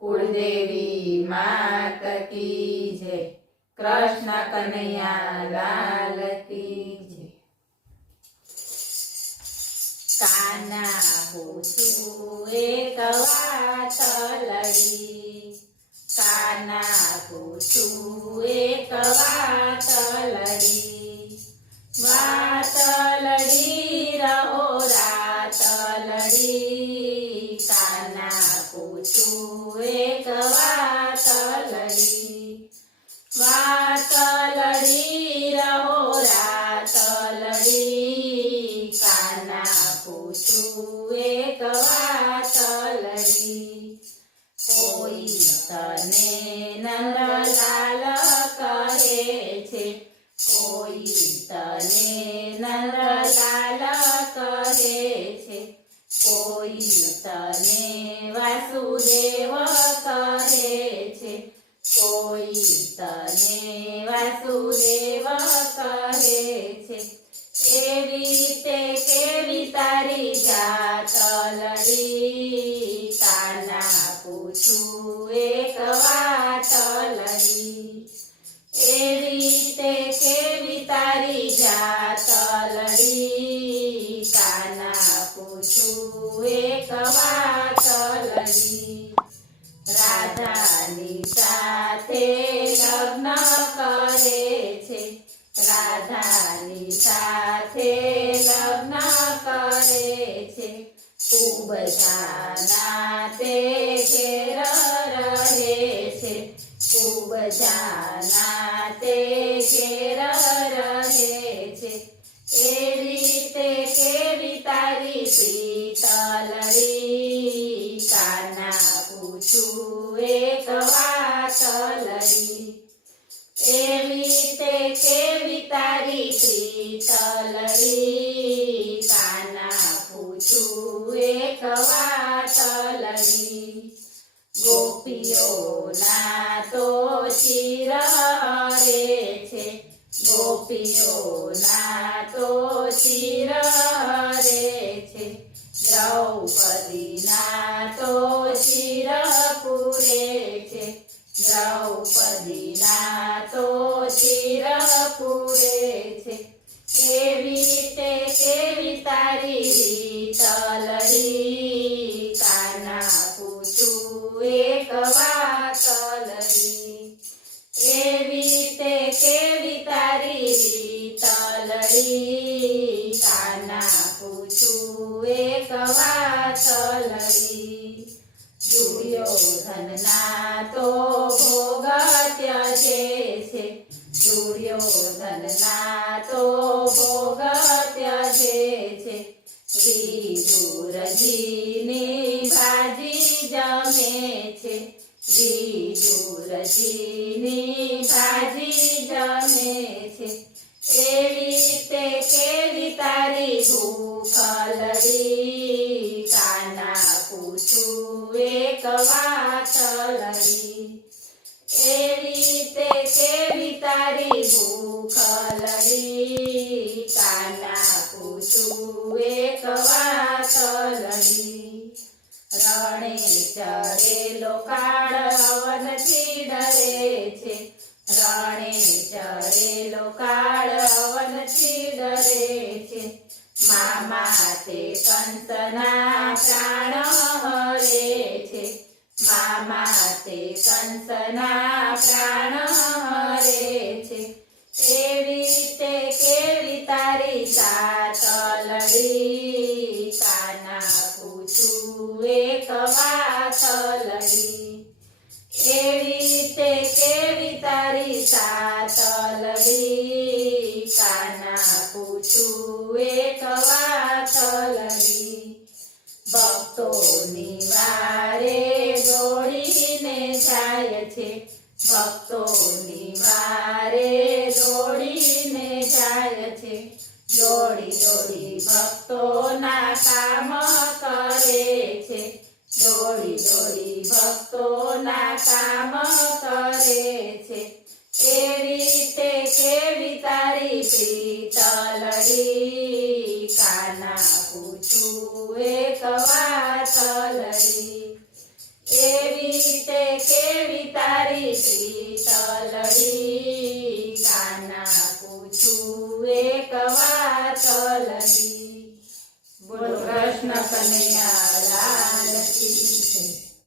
कुलदेवी मात की जय। कृष्ण कन्हैया लाल की जय। काना पूछू एक वात लड़ी, काना पूछू एक वात लड़ी, वात लड़ी रहो रात लड़ी, काना पूछू एक वात लड़ी, वात लड़ी रहो रात लड़ी, काना पूछू एक वात लड़ी, कोई तने नंदलाल कहे छे, कोई तने नंदलाल कहे छे, कोई तने वासुदेव कहे छे, कोई तने वासुदेव कहे छे, एवी ते केवी तारी जात लड़ी, काना पूछू एक वात लड़ी, एवी ते केवी तारी जात लड़ी, काना पूछू एक वात लड़ी, राधानी साथे लग्न करे छे, राधानी साथे लग्न करे छे, खूब जाना ते घेर रहे छे, खूब जाना ते घेर रहे छे, एवी ते केवी तारी प्रीत लड़ी, काना पूछू एक वात लड़ी, एवी ते केवी तारी प्रीत लड़ी, काना पूछू एक वात लड़ी, गोपीओ ना तो चीर हरे छे, गोपीओ ना तो चीर हरे छे, द्रौपदी ना तो चीर पूरे छे, द्रौपदी ना तो चीर पूरे छे, एवी ते केवी तारी रीत लड़ी, काना पूछू एक वात लड़ी, एवी ते केवी तारी रीत लड़ी, काना पूछू एक वात लड़ी, दुर्योधन ना तो भोग त्यजे छे, दुर्योधन ना तो भोग त्यजे छे, विदुरजी नी भाजी जमे छे, विदुरजी नी भाजी जमे छे, एवी ते केवी तारी भूख लड़ी, काना पूछू एक वात लड़ी, एवी ते केवी तारी भूख लड़ी, काना पूछू एक वात लड़ी, रणे चढ़ेलो काळ अवनथी डरे छे, रणे चढ़ेलो काळ अवनथी डरे छे, मामा ते कंसना प्राण हरे छे, मामा ते कंसना प्राण हरे छे, एवी ते केवी तारी जात लड़ी, काना पूछू एक वात लड़ी, एवी ते केवी तारी जात लड़ी, काना पूछू एक वात लड़ी, भक्तोनी वारे दौड़ीने जाय छे, भक्तोनी वारे दौड़ीने जाय छे, दौड़ी दौड़ी भक्तोना काम करे छे, दौड़ी दौड़ी भक्तोना काम करे छे, एवी ते केवी तारी प्रीत लड़ी, काना पूछू एक વાત લડી એવી તે કેવી તારી પ્રીતલડી કાના પૂછું એક વાત લડી બોલો કૃષ્ણ કનૈયા